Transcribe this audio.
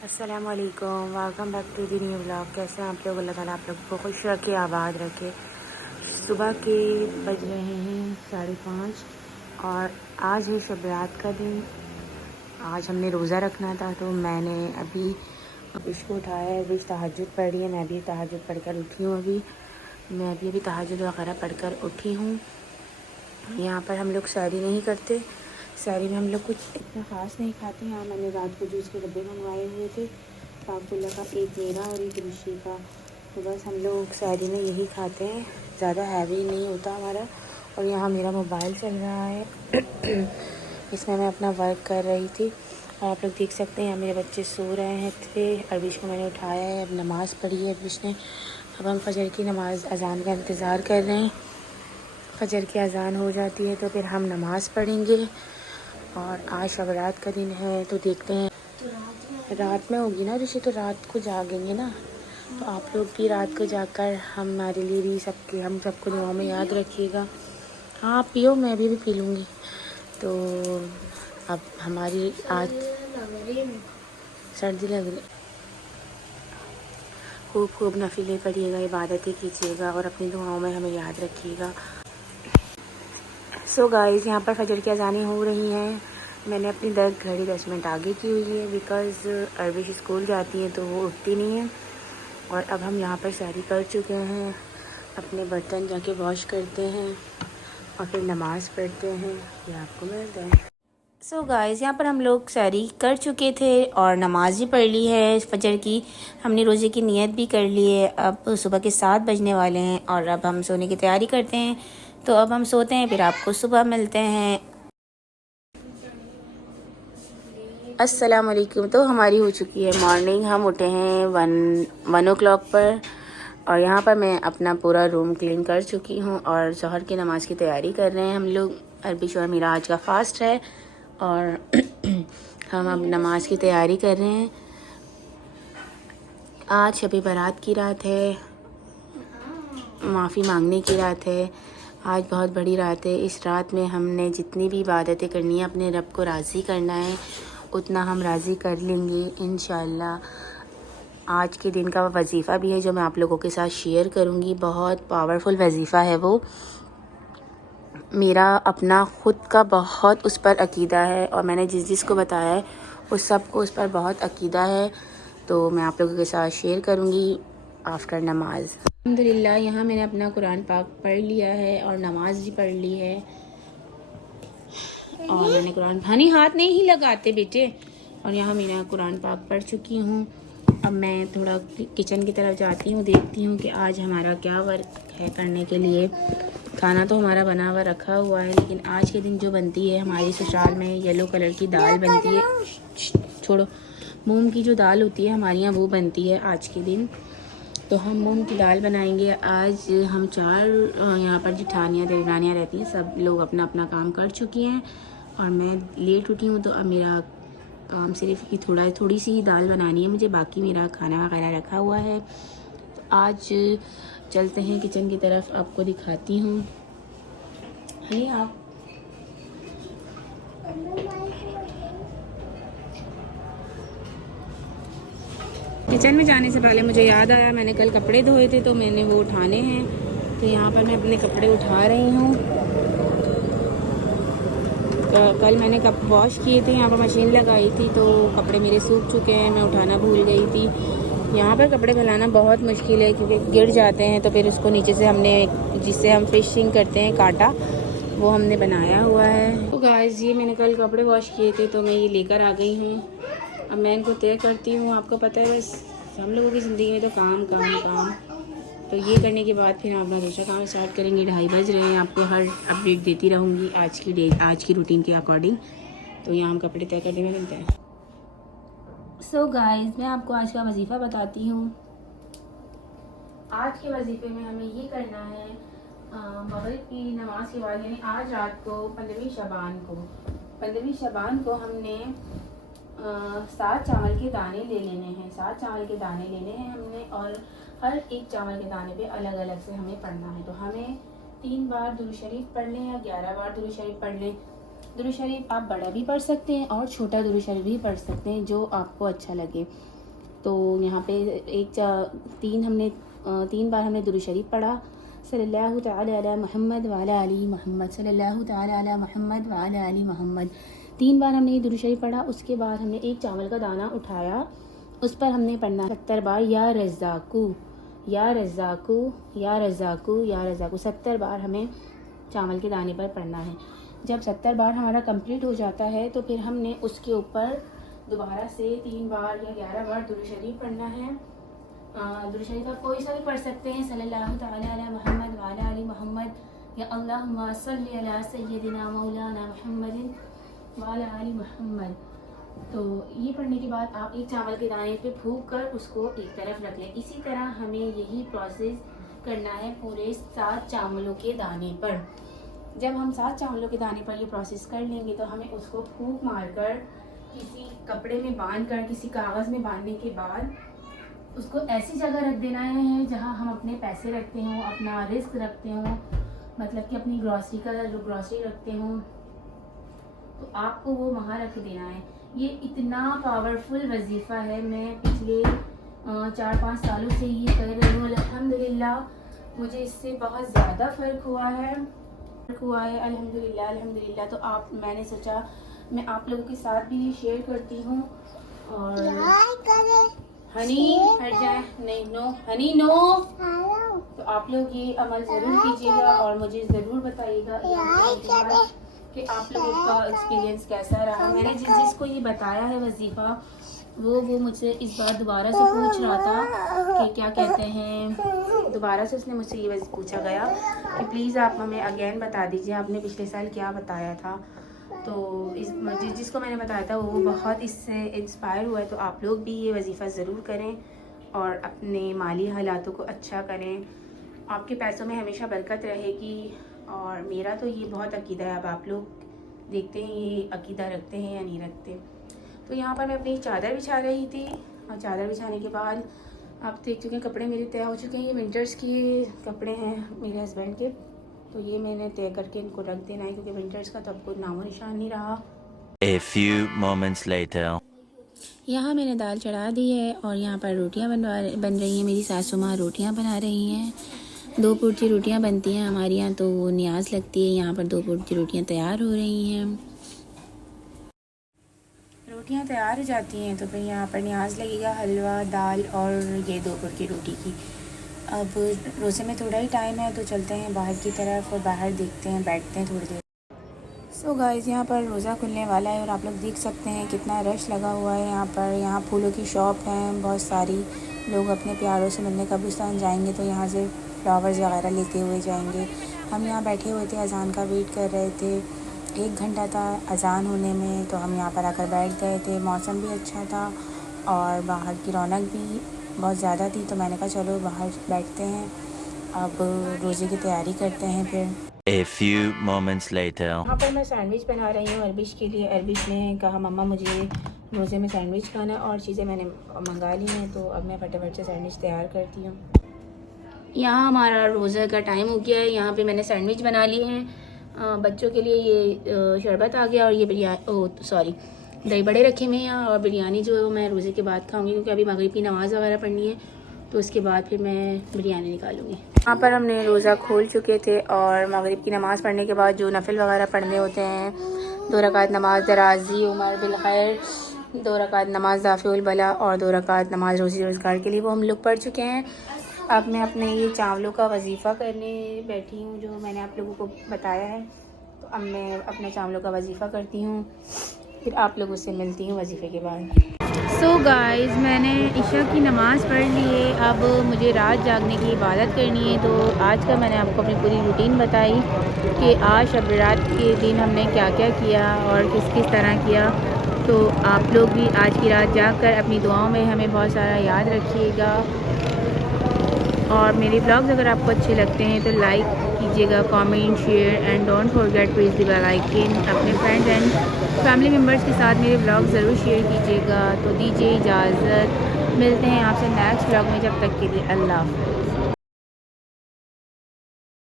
अस्सलामुअलैकुम, welcome back to the new vlog. कैसे हैं आप लोग? अल्लाह ताला आप लोग को खुश रखे, आबाद रखे। सुबह के बज रहे हैं 5:30 और आज है शब रात का दिन। आज हमने रोज़ा रखना था तो मैंने अभी अबिश को उठाया है। अबिश तहज्जुद पढ़ रही है, मैं भी तहज्जुद पढ़ कर उठी हूँ। मैं भी तहज्जुद वगैरह पढ़ कर उठी हूँ। यहाँ पर हम लोग सहरी नहीं करते। सहरी में हम लोग कुछ इतना ख़ास नहीं खाते हैं। मैंने रात को जूस के डब्बे मंगवाए हुए थे, पाकुल्ला का, एक मेरा और एक ऋषि का। तो बस हम लोग सहरी में यही खाते हैं, ज़्यादा हैवी नहीं होता हमारा। और यहाँ मेरा मोबाइल चल रहा है इसमें मैं अपना वर्क कर रही थी और आप लोग देख सकते हैं यहाँ मेरे बच्चे सो रहे थे। अरबिश को मैंने उठाया है, अब नमाज़ पढ़ी है अरबिश ने। अब हम फजर की नमाज़ अज़ान का इंतज़ार कर रहे हैं। फजर की अज़ान हो जाती है तो फिर हम नमाज़ पढ़ेंगे। और आज शब रात का दिन है तो देखते हैं। रात में होगी ना ऋषि, तो रात को जागेंगे ना। तो आप लोग भी रात को जाकर हमारे लिए भी हम सबको दुआ में याद रखिएगा। हाँ पियो, मैं भी पी लूँगी। तो अब हमारी आज सर्दी लग रही। खूब खूब नफिले पढ़िएगा, इबादतें कीजिएगा और अपनी दुआओं में हमें याद रखिएगा। सो गाइस, यहाँ पर फजर की अज़ानें हो रही हैं। मैंने अपनी घड़ी 10 मिनट आगे की हुई है बिकॉज़ अरबिश स्कूल जाती है तो वो उठती नहीं है। और अब हम यहाँ पर सहरी कर चुके हैं, अपने बर्तन जाके वॉश करते हैं और फिर नमाज़ पढ़ते हैं। ये आपको मिलता है। सो गाइस, यहाँ पर हम लोग सहरी कर चुके थे और नमाज भी पढ़ ली है फजर की। हमने रोज़े की नियत भी कर ली है। अब सुबह के 7 बजने वाले हैं और अब हम सोने की तैयारी करते हैं। तो अब हम सोते हैं, फिर आपको सुबह मिलते हैं। अस्सलाम वालेकुम। तो हमारी हो चुकी है मॉर्निंग। हम उठे हैं 1 o'clock पर और यहाँ पर मैं अपना पूरा रूम क्लीन कर चुकी हूँ और ज़ोहर की नमाज़ की तैयारी कर रहे हैं हम लोग। अरबिश और मेरा आज का फ़ास्ट है और हम अब नमाज की तैयारी कर रहे हैं। आज शब बारात की रात है, माफ़ी मांगने की रात है। आज बहुत बड़ी रात है। इस रात में हमने जितनी भी इबादतें करनी है, अपने रब को राज़ी करना है, उतना हम राज़ी कर लेंगे इंशाअल्लाह। आज के दिन का वजीफ़ा भी है जो मैं आप लोगों के साथ शेयर करूँगी। बहुत पावरफुल वजीफ़ा है वो। मेरा अपना ख़ुद का बहुत उस पर अकीदा है और मैंने जिसको बताया है उस सब को उस पर बहुत अकीदा है। तो मैं आप लोगों के साथ शेयर करूँगी आफ्टर नमाज। अल्हम्दुलिल्लाह, यहाँ मैंने अपना कुरान पाक पढ़ लिया है और नमाज भी पढ़ ली है। और मैंने कुरान हाथ नहीं ही लगाते बेटे। और यहाँ मैंने कुरान पाक पढ़ चुकी हूँ। अब मैं थोड़ा किचन की तरफ जाती हूँ, देखती हूँ कि आज हमारा क्या वर्क है करने के लिए। खाना तो हमारा बना हुआ रखा हुआ है, लेकिन आज के दिन जो बनती है हमारी ससुराल में येलो कलर की दाल बनती है। छोड़ो, मूंग की जो दाल होती है हमारे यहाँ वो बनती है आज के दिन। तो हम मूंग की दाल बनाएंगे आज। हम 4 यहाँ पर जिठानियाँ देवरानियाँ रहती हैं, सब लोग अपना अपना काम कर चुकी हैं और मैं लेट उठी हूँ। तो अब मेरा काम सिर्फ थोड़ी सी ही दाल बनानी है मुझे, बाकी मेरा खाना वगैरह रखा हुआ है। तो आज चलते हैं किचन की तरफ, आपको दिखाती हूँ। है आप किचन में जाने से पहले मुझे याद आया, मैंने कल कपड़े धोए थे तो मैंने वो उठाने हैं। तो यहाँ पर मैं अपने कपड़े उठा रही हूँ। कल मैंने कप वॉश किए थे, यहाँ पर मशीन लगाई थी तो कपड़े मेरे सूख चुके हैं, मैं उठाना भूल गई थी। यहाँ पर कपड़े फैलाना बहुत मुश्किल है क्योंकि गिर जाते हैं। तो फिर उसको नीचे से हमने, जिससे हम फिशिंग करते हैं, कांटा, वो हमने बनाया हुआ है। तो गाइस, ये मैंने कल कपड़े वॉश किए थे तो मैं ये लेकर आ गई हूँ। अब मैं इनको तय करती हूँ। आपको पता है बस हम लोगों की ज़िंदगी में तो काम काम काम। तो ये करने के बाद फिर हम अपना दूसरा काम स्टार्ट करेंगे। 2:30 बज रहे हैं। आपको हर अपडेट देती रहूँगी आज की रूटीन के अकॉर्डिंग। तो यहाँ हम कपड़े तय करने में मिलते हैं। सो गाइस, मैं आपको आज का वजीफ़ा बताती हूँ। आज के वजीफ़े में हमें ये करना है, मगरिब की नमाज के बाद, यानी आज रात को 15वीं शबान को हमने 7 चावल के दाने ले लेने हैं। 7 चावल के दाने लेने हैं हमने और हर एक चावल के दाने पे अलग अलग से हमें पढ़ना है। तो हमें 3 बार दुरूद शरीफ पढ़ लें या 11 बार दुरूद शरीफ पढ़ लें। दुरूद शरीफ आप बड़ा भी पढ़ सकते हैं और छोटा दुरूद शरीफ भी पढ़ सकते हैं, जो आपको अच्छा लगे। तो यहाँ पे तीन बार हमने दुरूद शरीफ पढ़ा, सल्लल्लाहु तआला अला मुहम्मद व अला आलि मुहम्मद, सल्लल्लाहु तआला अला मुहम्मद व अला आलि मुहम्मद। 3 बार हमने ये दुरूद शरीफ पढ़ा। उसके बाद हमने एक चावल का दाना उठाया, उस पर हमने पढ़ना 70 बार या रज़्ज़ाक़ू या रज़्ज़ाक़ू या रज़्ज़ाक़ू या रज़्ज़ाक़ू। 70 बार हमें चावल के दाने पर पढ़ना है। जब 70 बार हमारा कंप्लीट हो जाता है तो फिर हमने उसके ऊपर दोबारा से 3 बार या 11 बार दुरूद शरीफ पढ़ना है। दुरूद शरीफ आप कोई सा भी पढ़ सकते हैं, सल्लल्लाहु तआला अला मुहम्मद व अला आलि मुहम्मद या अल्लाहुम्मा सल्लि अला सय्यदिना मौलाना मुहम्मदिन व अला आलि मुहम्मद। तो ये पढ़ने के बाद आप एक चावल के दाने पे फूंक कर उसको एक तरफ रख लें। इसी तरह हमें यही प्रोसेस करना है पूरे 7 चावलों के दाने पर। जब हम 7 चावलों के दाने पर ये प्रोसेस कर लेंगे तो हमें उसको फूंक मारकर किसी कपड़े में बांध कर, किसी कागज़ में बांधने के बाद उसको ऐसी जगह रख देना है जहाँ हम अपने पैसे रखते हों, अपना रिस्क रखते हों, मतलब कि अपनी ग्रॉसरी रखते हों, तो आपको वो वहाँ रख देना है। ये इतना पावरफुल वजीफ़ा है, मैं पिछले 4-5 सालों से ये कर रही हूँ। अल्हम्दुलिल्लाह मुझे इससे बहुत ज़्यादा फ़र्क हुआ है अल्हम्दुलिल्लाह। तो मैंने सोचा मैं आप लोगों के साथ भी ये शेयर करती हूँ। और हनी हट जाए, नहीं नो हनी नो। तो आप लोग ये अमल ज़रूर कीजिएगा और मुझे ज़रूर बताइएगा कि आप लोगों का एक्सपीरियंस कैसा रहा। मैंने जिसको ये बताया है वजीफ़ा वो मुझसे इस बार दोबारा से पूछ रहा था कि क्या कहते हैं, दोबारा से उसने मुझसे ये पूछा गया कि प्लीज़ आप हमें अगेन बता दीजिए आपने पिछले साल क्या बताया था। तो जिसको मैंने बताया था वो बहुत इससे इंस्पायर हुआ है। तो आप लोग भी ये वजीफ़ा ज़रूर करें और अपने माली हालातों को अच्छा करें, आपके पैसों में हमेशा बरकत रहेगी। और मेरा तो ये बहुत अकीदा है, अब आप लोग देखते हैं ये अकीदा रखते हैं या नहीं रखते। तो यहाँ पर मैं अपनी चादर बिछा रही थी और चादर बिछाने के बाद आप देख चुके हैं कपड़े मेरे तय हो चुके हैं। ये विंटर्स के कपड़े हैं मेरे हस्बैंड के, तो ये मैंने तय करके इनको रख देना है क्योंकि विंटर्स का तो अब कोई नामो निशान नहीं रहा। A few moments later. यहाँ मैंने दाल चढ़ा दी है और यहाँ पर रोटियाँ बन रही हैं। मेरी सासू माँ रोटियाँ बना रही हैं। 2 पुरची रोटियाँ बनती हैं हमारे यहाँ, तो वो न्याज लगती है। यहाँ पर 2 पुरची रोटियाँ तैयार हो रही हैं। रोटियाँ तैयार हो जाती हैं तो फिर यहाँ पर न्याज लगेगा, हलवा, दाल और ये 2 पुरची रोटी की। अब रोज़े में थोड़ा ही टाइम है तो चलते हैं बाहर की तरफ और बाहर देखते हैं, बैठते हैं थोड़ी देर। सो गाइस यहाँ पर रोज़ा खुलने वाला है और आप लोग देख सकते हैं कितना रश लगा हुआ है यहाँ पर। यहाँ फूलों की शॉप है बहुत सारी, लोग अपने प्यारों से मिलने कब्रिस्तान जाएंगे तो यहाँ से फ्लावर्स वगैरह लेते हुए जाएंगे। हम यहाँ बैठे हुए थे, अज़ान का वेट कर रहे थे। 1 घंटा था अज़ान होने में, तो हम यहाँ पर आकर बैठ गए थे। मौसम भी अच्छा था और बाहर की रौनक भी बहुत ज़्यादा थी, तो मैंने कहा चलो बाहर बैठते हैं, अब रोज़े की तैयारी करते हैं। फिर A few moments later. यहाँ पर मैं सैंडविच बना रही हूँ अरबिश के लिए। अरबिश ने कहा मम्मा मुझे रोज़े में सैंडविच खाना, और चीज़ें मैंने मंगा ली हैं, तो अब मैं फटाफट से सैंडविच तैयार करती हूँ। यहाँ हमारा रोज़े का टाइम हो गया है। यहाँ पे मैंने सैंडविच बना लिए हैं। बच्चों के लिए ये शरबत आ गया और ये दही बड़े रखे हुए हैं यहाँ, और बिरयानी जो मैं रोज़े के बाद खाऊंगी क्योंकि अभी मगरिब की नमाज़ वगैरह पढ़नी है, तो उसके बाद फिर मैं बिरयानी निकालूंगी। यहाँ पर हमने रोज़ा खोल चुके थे और मगरिब की नमाज़ पढ़ने के बाद जो नफिल वगैरह पढ़ने होते हैं, 2 रकात नमाज दराजी उमर बिल खैर, 2 रकात नमाज दाफ़िउल बला और 2 रकात नमाज रोज़ी रोज़गार के लिए, वो हम लोग पढ़ चुके हैं। अब मैं अपने ये चावलों का वजीफ़ा करने बैठी हूँ जो मैंने आप लोगों को बताया है। तो अब मैं अपने चावलों का वजीफ़ा करती हूँ, फिर आप लोगों से मिलती हूँ वजीफ़े के बाद। सो गाइज़ मैंने इशा की नमाज़ पढ़ ली है। अब मुझे रात जागने की इबादत करनी है। तो आज का मैंने आपको अपनी पूरी रूटीन बताई कि आज शब रात के दिन हमने क्या क्या किया और किस तरह किया। तो आप लोग भी आज की रात जाग कर अपनी दुआओं में हमें बहुत सारा याद रखिएगा। और मेरे ब्लॉग्स अगर आपको अच्छे लगते हैं तो लाइक कीजिएगा, comment, share and don't forget press the bell icon. अपने फ्रेंड्स एंड फैमिली मेम्बर्स के साथ मेरे ब्लॉग ज़रूर शेयर कीजिएगा। तो दीजिए इजाज़त, मिलते हैं आपसे नेक्स्ट ब्लॉग में, जब तक के लिए अल्लाह हाफ़िज़।